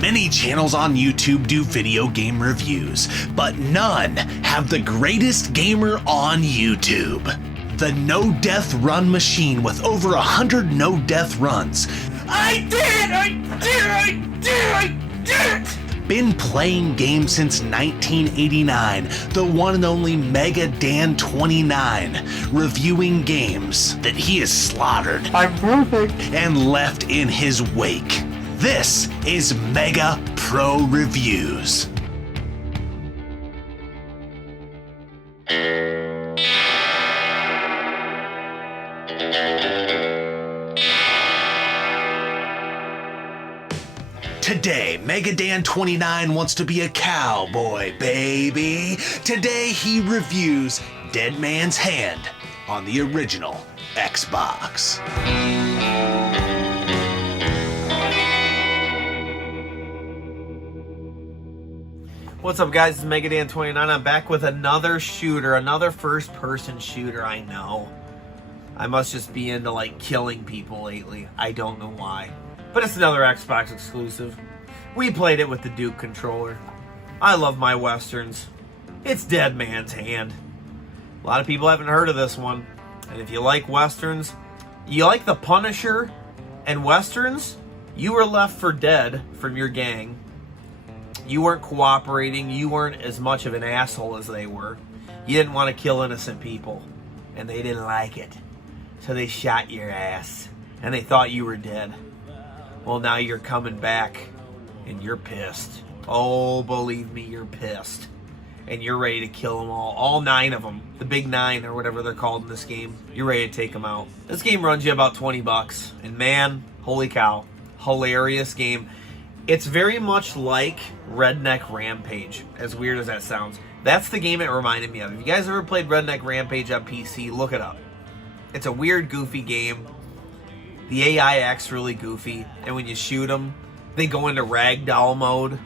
Many channels on YouTube do video game reviews, but none have the greatest gamer on YouTube. The no-death run machine with over 100 no-death runs. I did it! Been playing games since 1989, the one and only MegaDan29, reviewing games that he has slaughtered I'm perfect and left in his wake. This is MegaPro Reviews. Today, MegaDan29 wants to be a cowboy, baby. Today, he reviews Dead Man's Hand on the original Xbox. What's up, guys? It's MegaDan29. I'm back with another shooter, another first-person shooter. I know. I must just be into, like, killing people lately. I don't know why. But it's another Xbox exclusive. We played it with the Duke controller. I love my Westerns. It's Dead Man's Hand. A lot of people haven't heard of this one. And if you like Westerns, you like The Punisher and Westerns, you were left for dead from your gang. You weren't cooperating. You weren't as much of an asshole as they were. You didn't want to kill innocent people. And they didn't like it. So they shot your ass. And they thought you were dead. Well, now you're coming back, and you're pissed. Oh, believe me, you're pissed. And you're ready to kill them all 9 of them. The big 9, or whatever they're called in this game. You're ready to take them out. This game runs you about 20 bucks. And man, holy cow, hilarious game. It's very much like Redneck Rampage, as weird as that sounds. That's the game it reminded me of. If you guys ever played Redneck Rampage on PC, look it up. It's a weird, goofy game. The AI acts really goofy, and when you shoot them, they go into ragdoll mode.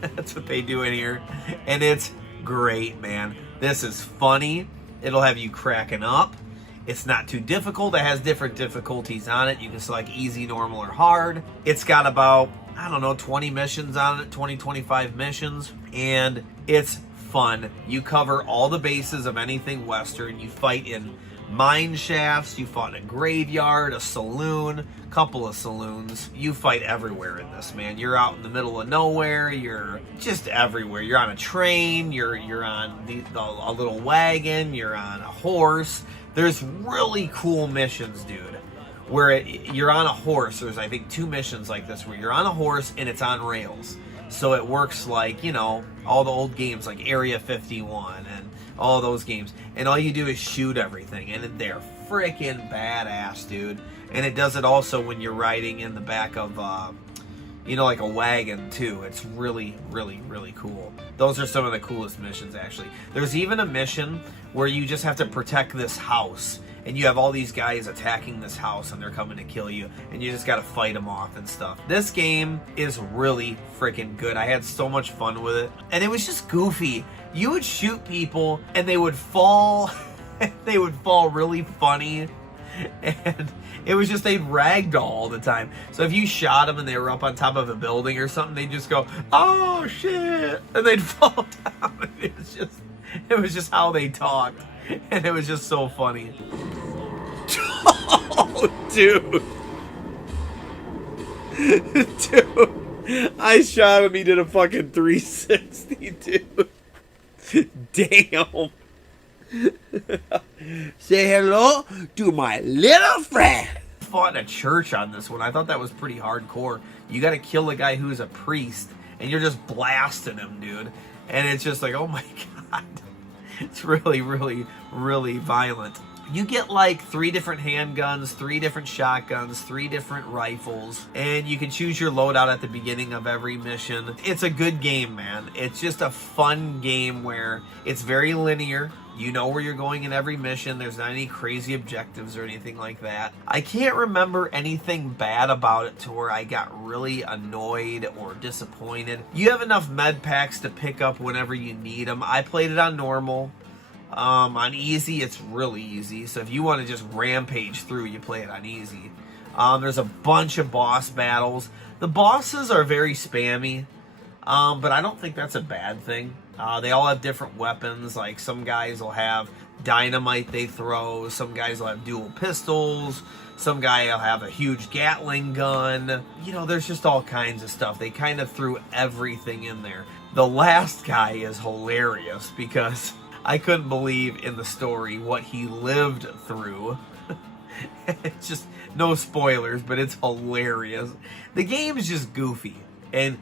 That's what they do in here, and it's great, man. This is funny. It'll have you cracking up. It's not too difficult. It has different difficulties on it. You can select easy, normal, or hard. It's got about, I don't know, 20 missions on it, 25 missions, and it's fun. You cover all the bases of anything Western. You fight in mine shafts, you fought in a graveyard, a saloon, a couple of saloons. You fight everywhere in this, man. You're out in the middle of nowhere. You're just everywhere. You're on a train. You're on a little wagon. You're on a horse. There's really cool missions, dude, where you're on a horse. There's, I think, 2 missions like this where you're on a horse and it's on rails. So it works like, you know, all the old games like Area 51 and all those games, and all you do is shoot everything, and they're freaking badass, dude. And it does it also when you're riding in the back of you know, like a wagon too. It's really, really, really cool. Those are some of the coolest missions, actually. There's even a mission where you just have to protect this house, and you have all these guys attacking this house, and they're coming to kill you, and you just gotta fight them off and stuff. This game is really freaking good. I had so much fun with it, and it was just goofy. You would shoot people, and they would fall. They would fall really funny, and it was just, they'd ragdoll all the time. So if you shot them and they were up on top of a building or something, they'd just go, "Oh shit," and they'd fall down. It was just how they talked, and it was just so funny. Oh, dude. Dude, I shot him. He did a fucking 360, dude. Damn. Say hello to my little friend. Fought in a church on this one. I thought that was pretty hardcore. You gotta kill a guy who's a priest, and you're just blasting him, dude. And it's just like, oh my god. It's really, really, really violent. You get like 3 different handguns, 3 different shotguns, 3 different rifles, and you can choose your loadout at the beginning of every mission. It's a good game, man. It's just a fun game where it's very linear. You know where you're going in every mission. There's not any crazy objectives or anything like that. I can't remember anything bad about it to where I got really annoyed or disappointed. You have enough med packs to pick up whenever you need them. I played it on normal. On easy, it's really easy. So if you want to just rampage through, you play it on easy. There's a bunch of boss battles. The bosses are very spammy, but I don't think that's a bad thing. They all have different weapons. Like some guys will have dynamite they throw. Some guys will have dual pistols. Some guy will have a huge Gatling gun. You know, there's just all kinds of stuff. They kind of threw everything in there. The last guy is hilarious because I couldn't believe in the story what he lived through. It's just, no spoilers, but it's hilarious. The game is just goofy, and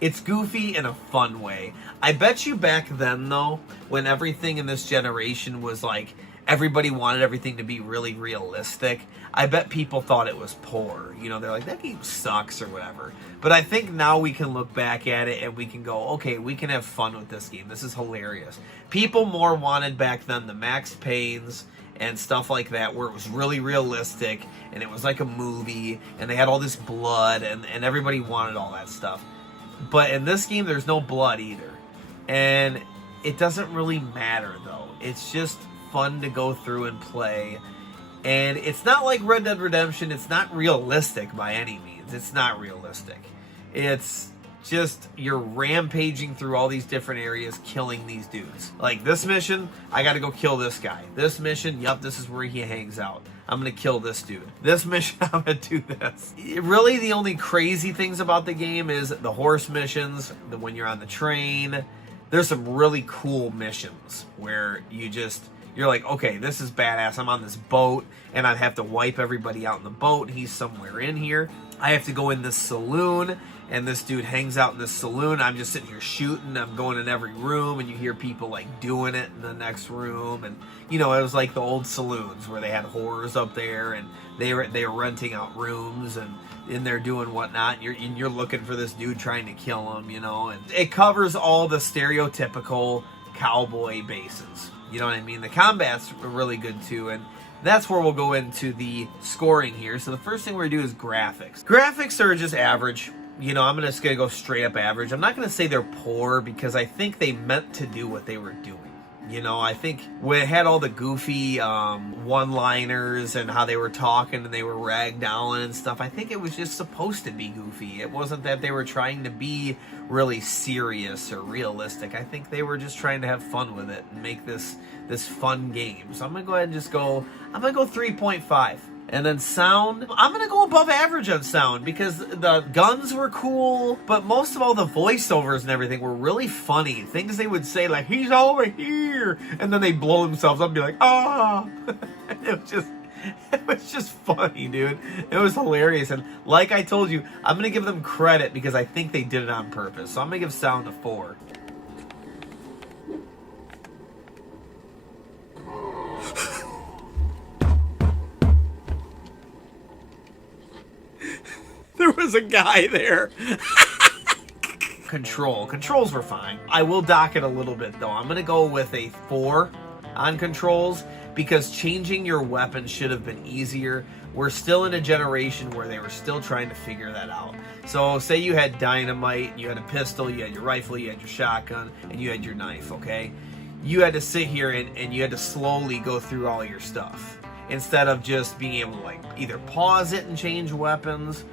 it's goofy in a fun way. I bet you back then, though, when everything in this generation was like, everybody wanted everything to be really realistic, I bet people thought it was poor. You know, they're like, that game sucks or whatever. But I think now we can look back at it and we can go, okay, we can have fun with this game. This is hilarious. People more wanted back then the Max Paynes and stuff like that, where it was really realistic and it was like a movie and they had all this blood and everybody wanted all that stuff. But in this game, there's no blood either. And it doesn't really matter, though. It's just fun to go through and play. And it's not like Red Dead Redemption. It's not realistic by any means. It's not realistic. It's just you're rampaging through all these different areas, killing these dudes. Like this mission, I got to go kill this guy. This mission, yep, this is where he hangs out. I'm going to kill this dude. This mission, I'm going to do this. Really, the only crazy things about the game is the horse missions, when you're on the train. There's some really cool missions where you're like, okay, this is badass. I'm on this boat, and I have to wipe everybody out in the boat. He's somewhere in here. I have to go in this saloon, and this dude hangs out in this saloon. I'm just sitting here shooting. I'm going in every room, and you hear people like doing it in the next room. And you know, it was like the old saloons where they had whores up there, and they were renting out rooms and in there doing whatnot. You're looking for this dude trying to kill him, you know. And it covers all the stereotypical cowboy bases. You know what I mean? The combat's really good too, and that's where we'll go into the scoring here. So the first thing we're gonna do is graphics. Graphics are just average. You know, I'm just gonna go straight up average. I'm not gonna say they're poor because I think they meant to do what they were doing. You know, I think when it had all the goofy one-liners and how they were talking and they were ragdolling and stuff, I think it was just supposed to be goofy. It wasn't that they were trying to be really serious or realistic. I think they were just trying to have fun with it and make this fun game. So I'm gonna go ahead and I'm gonna go 3.5. And then sound, I'm going to go above average on sound because the guns were cool, but most of all the voiceovers and everything were really funny. Things they would say like, he's over here, and then they blow themselves up and be like, ah. It was just funny, dude. It was hilarious. And like I told you, I'm going to give them credit because I think they did it on purpose. So I'm going to give sound a 4. There was a guy there. Controls were fine. I will dock it a little bit though. I'm gonna go with a 4 on controls because changing your weapon should have been easier. We're still in a generation where they were still trying to figure that out. So say you had dynamite, you had a pistol, you had your rifle, you had your shotgun, and you had your knife, okay? You had to sit here and you had to slowly go through all your stuff instead of just being able to like either pause it and change weapons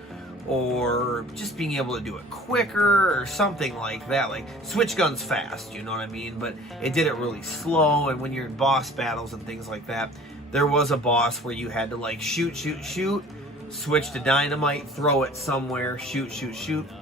or just being able to do it quicker or something like that. Like switch guns fast, you know what I mean? But it did it really slow, and when you're in boss battles and things like that, there was a boss where you had to like shoot, switch to dynamite, throw it somewhere, shoot,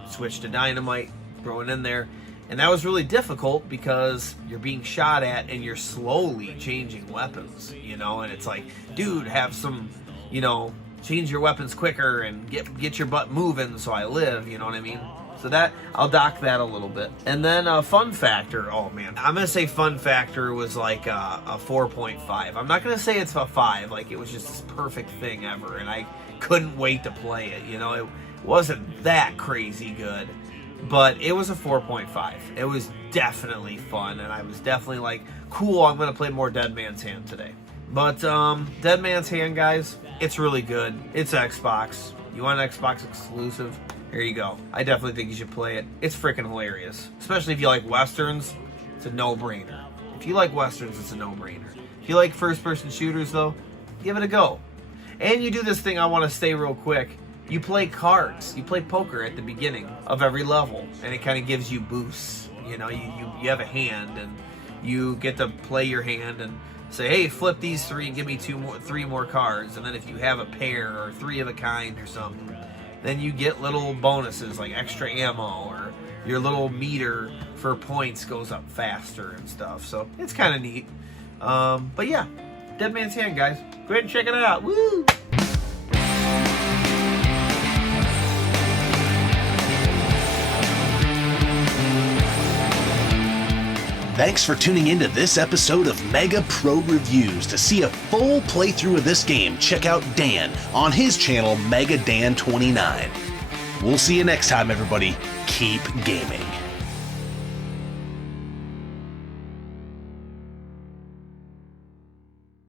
switch to dynamite, throw it in there. And that was really difficult because you're being shot at and you're slowly changing weapons, you know? And it's like, dude, have some, you know, change your weapons quicker and get your butt moving so I live, you know what I mean? So that, I'll dock that a little bit. And then fun factor, oh man, I'm gonna say fun factor was like a 4.5. I'm not gonna say it's a 5, like it was just this perfect thing ever and I couldn't wait to play it, you know? It wasn't that crazy good, but it was a 4.5. It was definitely fun and I was definitely like, cool, I'm gonna play more Dead Man's Hand today. But Dead Man's Hand, guys, it's really good. It's Xbox. You want an Xbox exclusive? Here you go. I definitely think you should play it. It's freaking hilarious. Especially if you like Westerns, it's a no-brainer. If you like Westerns, it's a no-brainer. If you like first-person shooters, though, give it a go. And you do this thing I want to say real quick. You play cards. You play poker at the beginning of every level, and it kind of gives you boosts. You know, you have a hand, and you get to play your hand and say, hey, flip these three and give me three more cards. And then if you have a pair or three of a kind or something, then you get little bonuses like extra ammo, or your little meter for points goes up faster and stuff. So it's kind of neat. But yeah, Dead Man's Hand, guys. Go ahead and check it out. Woo! Thanks for tuning into this episode of MegaPro Reviews. To see a full playthrough of this game, check out Dan on his channel, MegaDan29. We'll see you next time, everybody. Keep gaming.